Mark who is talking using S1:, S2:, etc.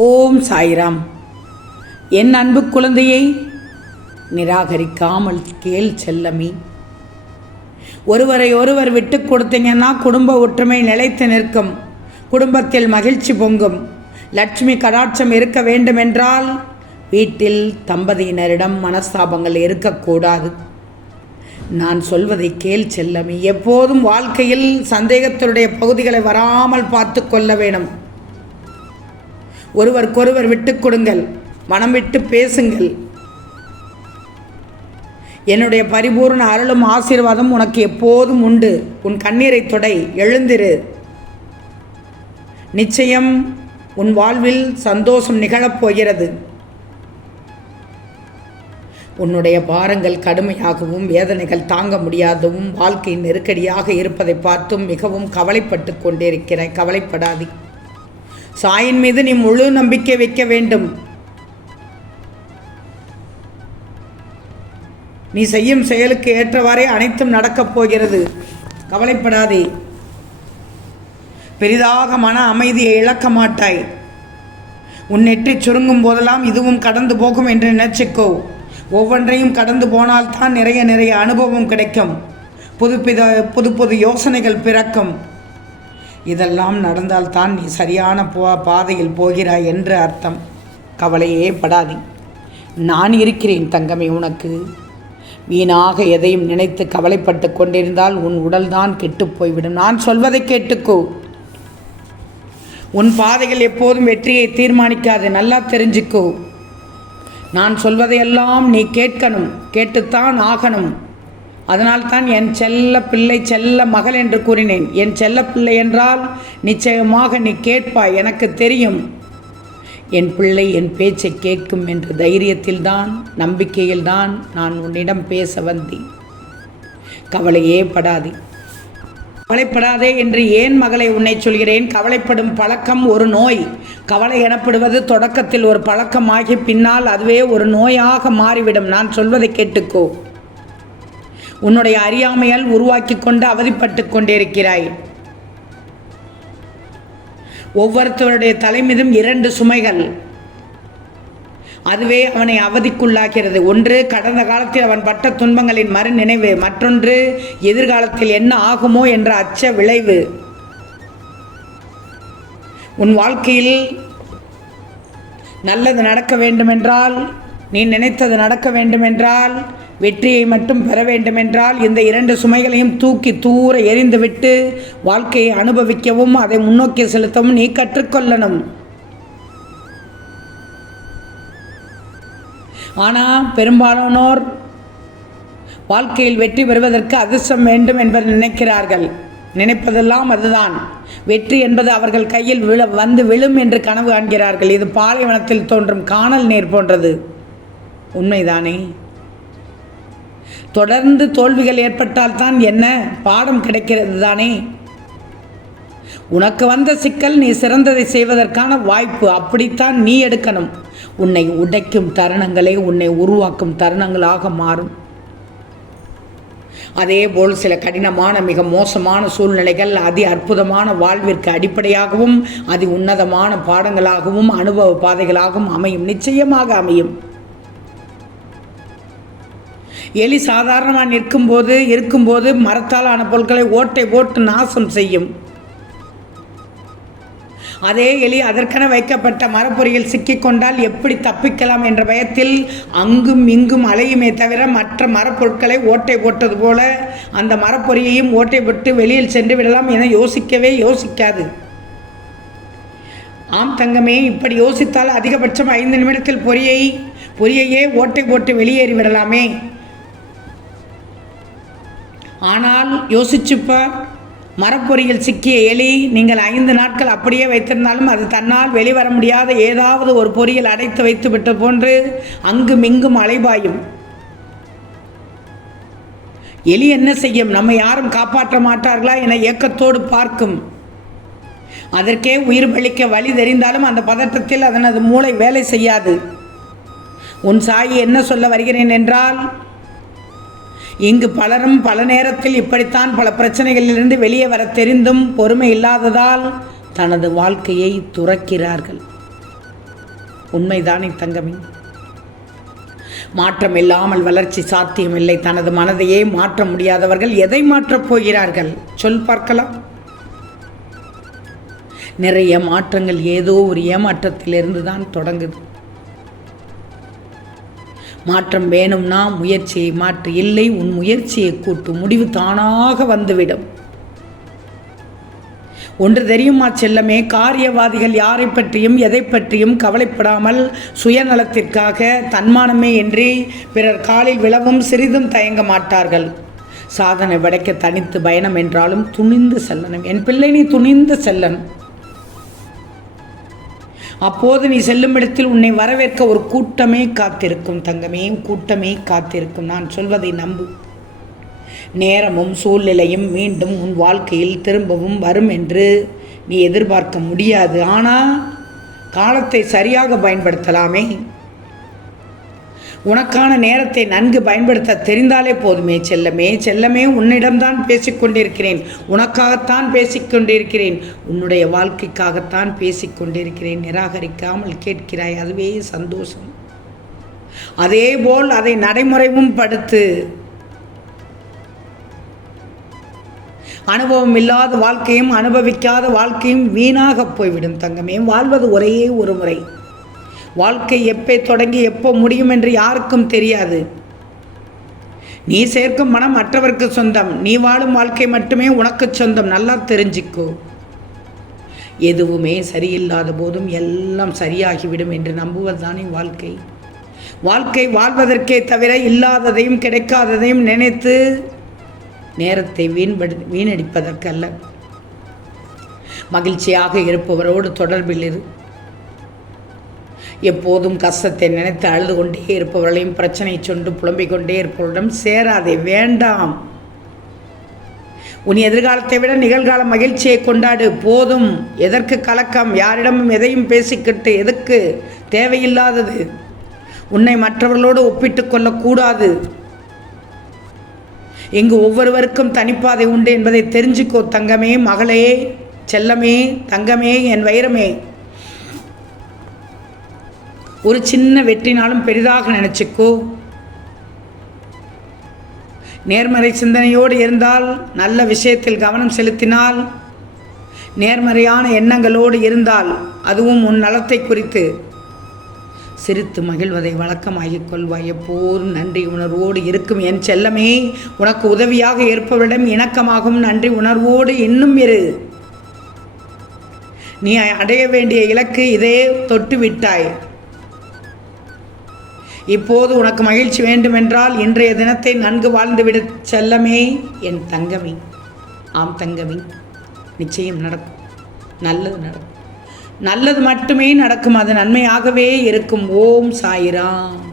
S1: ஓம் சாய்ராம். என் அன்பு குழந்தையை நிராகரிக்காமல் கேள் செல்லமி. ஒருவரை ஒருவர் விட்டு கொடுத்தீங்கன்னா குடும்ப ஒற்றுமை நிலைத்து நிற்கும். குடும்பத்தில் மகிழ்ச்சி பொங்கும். லட்சுமி கடாட்சம் இருக்க வேண்டுமென்றால் வீட்டில் தம்பதியினரிடம் மனஸ்தாபங்கள் இருக்கக்கூடாது. நான் சொல்வதை கேள் செல்லமி. எப்போதும் வாழ்க்கையில் சந்தேகத்தினுடைய பகுதிகளை வராமல் பார்த்து கொள்ள வேணும். ஒருவருக்கொருவர் விட்டு கொடுங்கள் மனம் விட்டு பேசுங்கள். என்னுடைய பரிபூர்ண அருளும் ஆசீர்வாதம் உனக்கு எப்போதும் உண்டு. உன் கண்ணீரை தொடை எழுந்திரு. நிச்சயம் உன் வாழ்வில் சந்தோஷம் நிகழப்போகிறது உன்னுடைய பாரங்கள் கடுமையாகவும் வேதனைகள் தாங்க முடியாதவும் வாழ்க்கை நெருக்கடியாக இருப்பதை பார்த்தும் மிகவும் கவலைப்பட்டு கொண்டிருக்கிறேன். கவலைப்படாதே. சாயின் மீது நீ முழு நம்பிக்கை வைக்க வேண்டும். நீ செய்யும் செயலுக்கு ஏற்றவாறே அனைத்தும் நடக்கப் போகிறது. கவலைப்படாதே. பெரிதாக மன அமைதியை இழக்க மாட்டாய். உன் நெற்றி சுருங்கும் போதெல்லாம் இதுவும் கடந்து போகும் என்று நினைச்சுக்கோ. ஒவ்வொன்றையும் கடந்து போனால்தான் நிறைய நிறைய அனுபவம் கிடைக்கும். புதுப்பித புது புது யோசனைகள் பிறக்கும். இதெல்லாம் நடந்தால்தான் நீ சரியான போ பாதையில் போகிறாய் என்று அர்த்தம். கவலையே படாதே. நான் இருக்கிறேன் தங்கமே உனக்கு. வீணாக எதையும் நினைத்து கவலைப்பட்டு கொண்டிருந்தால் உன் உடல்தான் கெட்டுப்போய்விடும் நான் சொல்வதை கேட்டுக்கோ. உன் பாதைகள் எப்போதும் வெற்றியை தீர்மானிக்காது. நல்லா தெரிஞ்சுக்கோ. நான் சொல்வதையெல்லாம் நீ கேட்கணும். கேட்டுத்தான் ஆகணும். அதனால்தான் என் செல்ல பிள்ளை செல்ல மகள் என்று கூறினேன். என் செல்ல பிள்ளை என்றால் நிச்சயமாக நீ கேட்பாய் எனக்கு தெரியும். என் பிள்ளை என் பேச்சை கேட்கும் என்ற தைரியத்தில்தான் நம்பிக்கையில்தான் நான் உன்னிடம் பேச வந்தேன். கவலையே படாதே. கவலைப்படாதே என்று ஏன் மகளை உன்னை சொல்கிறேன்? கவலைப்படும் பழக்கம் ஒரு நோய். கவலை எனப்படுவது தொடக்கத்தில் ஒரு பழக்கமாகி பின்னால் அதுவே ஒரு நோயாக மாறிவிடும். நான் சொல்வதை கேட்டுக்கோ. உன்னுடைய அறியாமையால் உருவாக்கி கொண்டு அவதிப்பட்டு கொண்டிருக்கிறாய். ஒவ்வொருத்தருடைய தலைமீதும் இரண்டு சுமைகள். அதுவே அவனை அவதிக்குள்ளாகிறது ஒன்று கடந்த காலத்தில் அவன் பட்ட துன்பங்களின் மறு நினைவு மற்றொன்று எதிர்காலத்தில் என்ன ஆகுமோ என்ற அச்ச விளைவு. உன் வாழ்க்கையில் நல்லது நடக்க வேண்டுமென்றால் நீ நினைத்தது நடக்க வேண்டுமென்றால் வெற்றியை மட்டும் பெற வேண்டுமென்றால் இந்த இரண்டு சுமைகளையும் தூக்கி தூர எறிந்துவிட்டு வாழ்க்கையை அனுபவிக்கவும் அதை முன்னோக்கி செலுத்தவும் நீ கற்றுக்கொள்ளணும். ஆனால் பெரும்பாலானோர் வாழ்க்கையில் வெற்றி பெறுவதற்கு அதிர்ஷ்டம் வேண்டும் என்பதை நினைக்கிறார்கள். நினைப்பதெல்லாம் அதுதான். வெற்றி என்பது அவர்கள் கையில் விழ வந்து விழும் என்று கனவு காண்கிறார்கள். இது பாலைவனத்தில் தோன்றும் காணல் நீர் போன்றது. உண்மைதானே? தொடர்ந்து தோல்விகள் ஏற்பட்டால்தான் என்ன? பாடம் கிடைக்கிறது தானே. உனக்கு வந்த சிக்கல் நீ சிறந்ததை செய்வதற்கான வாய்ப்பு அப்படித்தான் நீ எடுக்கணும். உன்னை உடைக்கும் தருணங்களே உன்னை உருவாக்கும் தருணங்களாக மாறும். அதேபோல் சில கடினமான மிக மோசமான சூழ்நிலைகள் அதி அற்புதமான வாழ்விற்கு அடிப்படையாகவும் அதி உன்னதமான பாடங்களாகவும் அனுபவ பாதைகளாகவும் அமையும். நிச்சயமாக அமையும். எலி சாதாரணமாக நிற்கும்போது இருக்கும்போது மரத்தால் ஆன பொருட்களை ஓட்டை போட்டு நாசம் செய்யும். அதே எலி அதற்கென வைக்கப்பட்ட மரப்பொறியில் சிக்கிக்கொண்டால் எப்படி தப்பிக்கலாம் என்ற பயத்தில் அங்கும் இங்கும் அலையுமே தவிர மற்ற மரப்பொருட்களை ஓட்டை போட்டது போல அந்த மரப்பொறியையும் ஓட்டை போட்டு வெளியில் சென்று விடலாம் என யோசிக்கவே யோசிக்காது. ஆம் தங்கமே இப்படி யோசித்தால் அதிகபட்சம் ஐந்து நிமிடத்தில் பொறியை பொரியையே ஓட்டை போட்டு வெளியேறி விடலாமே. ஆனால் யோசிச்சுப்பார் மரப்பொறியில் சிக்கிய எலி நீங்கள் ஐந்து நாட்கள் அப்படியே வைத்திருந்தாலும் அது தன்னால் வெளிவர முடியாத ஏதாவது ஒரு பொறியில் அடைத்து வைத்து விட்ட போன்று அங்கும் இங்கும் அலைபாயும். எலி என்ன செய்யும்? நம்மை யாரும் காப்பாற்ற மாட்டார்களா என ஏக்கத்தோடு பார்க்கும். அதற்கே உயிர் பலிக்க வழி தெரிந்தாலும் அந்த பதட்டத்தில் அதனது மூளை வேலை செய்யாது. உன் சாயி என்ன சொல்ல வருகிறேன் என்றால் இங்கு பலரும் பல நேரத்தில் இப்படித்தான் பல பிரச்சனைகளிலிருந்து வெளியே வர தெரிந்தும் பொறுமை இல்லாததால் தனது வாழ்க்கையை துறக்கிறார்கள். உண்மைதானே தங்கமே? மாற்றம் இல்லாமல் வளர்ச்சி சாத்தியமில்லை. தனது மனதையே மாற்ற முடியாதவர்கள் எதை மாற்றப் போகிறார்கள்? சொல் பார்க்கலாம். நிறைய மாற்றங்கள் ஏதோ ஒரு ஏமாற்றத்திலிருந்து தான் தொடங்குது. மாற்றம் வேணும்னா முயற்சியை மாற்று. இல்லை உன் முயற்சியை கூட்டு முடிவு தானாக வந்துவிடும். ஒன்று தெரியுமா செல்லமே? காரியவாதிகள் யாரை பற்றியும் எதை பற்றியும் கவலைப்படாமல் சுயநலத்திற்காக தன்மானமே இன்றி பிறர் காலில் விழவும் சிறிதும் தயங்க மாட்டார்கள். சாதனை விடைக்க தனித்து பயணம் என்றாலும் துணிந்து செல்லணும். என் பிள்ளை நீ துணிந்து செல்லணும். அப்போது நீ செல்லும் இடத்தில் உன்னை வரவேற்க ஒரு கூட்டமே காத்திருக்கும் தங்கமே கூட்டமே காத்திருக்கும். நான் சொல்வதை நம்பு. நேரமும் சூழ்நிலையும் மீண்டும் உன் வாழ்க்கையில் திரும்பவும் வரும் என்று நீ எதிர்பார்க்க முடியாது. ஆனால் காலத்தை சரியாக பயன்படுத்தலாமே. உனக்கான நேரத்தை நன்கு பயன்படுத்த தெரிந்தாலே போதுமே செல்லமே. செல்லமே உன்னிடம்தான் பேசிக்கொண்டிருக்கிறேன். உனக்காகத்தான் பேசிக்கொண்டிருக்கிறேன். உன்னுடைய வாழ்க்கைக்காகத்தான் பேசிக்கொண்டிருக்கிறேன். நிராகரிக்காமல் கேட்கிறாய் அதுவே சந்தோஷம். அதேபோல் அதை நடைமுறைவும் படுத்து அனுபவம் இல்லாத வாழ்க்கையும் அனுபவிக்காத வாழ்க்கையும் வீணாக போய்விடும் தங்கமே. வாழ்வது ஒரே ஒரு முறை. வாழ்க்கை எப்போ தொடங்கி எப்போ முடியும் என்று யாருக்கும் தெரியாது. நீ சேர்க்கும் மனம் மற்றவருக்கு சொந்தம். நீ வாழும் வாழ்க்கை மட்டுமே உனக்கு சொந்தம். நல்லா தெரிஞ்சுக்கோ. எதுவுமே சரியில்லாத போதும் எல்லாம் சரியாகிவிடும் என்று நம்புவதுதானே வாழ்க்கை. வாழ்க்கை வாழ்வதற்கே தவிர இல்லாததையும் கிடைக்காததையும் நினைத்து நேரத்தை வீண்படு வீணடிப்பதற்கல்ல. மகிழ்ச்சியாக இருப்பவரோடு தொடர்பில் இரு. எப்போதும் கஷ்டத்தை நினைத்து அழுது கொண்டே இருப்பவர்களையும் பிரச்சனை சொண்டு புலம்பிக் கொண்டே இருப்பவர்களிடம் சேராதே வேண்டாம். உன் எதிர்காலத்தை விட நிகழ்கால மகிழ்ச்சியை கொண்டாடு. போதும். எதற்கு கலக்கம்? யாரிடமும் எதையும் பேசிக்கிட்டு எதுக்கு? தேவையில்லாதது. உன்னை மற்றவர்களோடு ஒப்பிட்டு கொள்ளக்கூடாது. இங்கு ஒவ்வொருவருக்கும் தனிப்பாதை உண்டு என்பதை தெரிஞ்சுக்கோ தங்கமே மகளே செல்லமே தங்கமே என் வைரமே. ஒரு சின்ன வெற்றினாலும் பெரிதாக நினச்சிக்கோ. நேர்மறை சிந்தனையோடு இருந்தால் நல்ல விஷயத்தில் கவனம் செலுத்தினால் நேர்மறையான எண்ணங்களோடு இருந்தால் அதுவும் உன் நலத்தை குறித்து. சிரித்து மகிழ்வதை வழக்கமாகிக் கொள்வாய். எப்போதும் நன்றி உணர்வோடு இருக்கும் என் செல்லமே உனக்கு உதவியாக இருப்பவரிடம் இணக்கமாகவும் நன்றி உணர்வோடு இன்னும் இரு. நீ அடைய வேண்டிய இலக்கு இதே தொட்டு விட்டாய் இப்போது உனக்கு மகிழ்ச்சி வேண்டுமென்றால் இன்றைய தினத்தை நன்கு வாழ்ந்துவிட செல்லமே. என் தங்கமே. ஆம் தங்கமே. நிச்சயம் நடக்கும். நல்லது நடக்கும். நல்லது மட்டுமே நடக்கும். அது நன்மையாகவே இருக்கும். ஓம் சாயிராம்.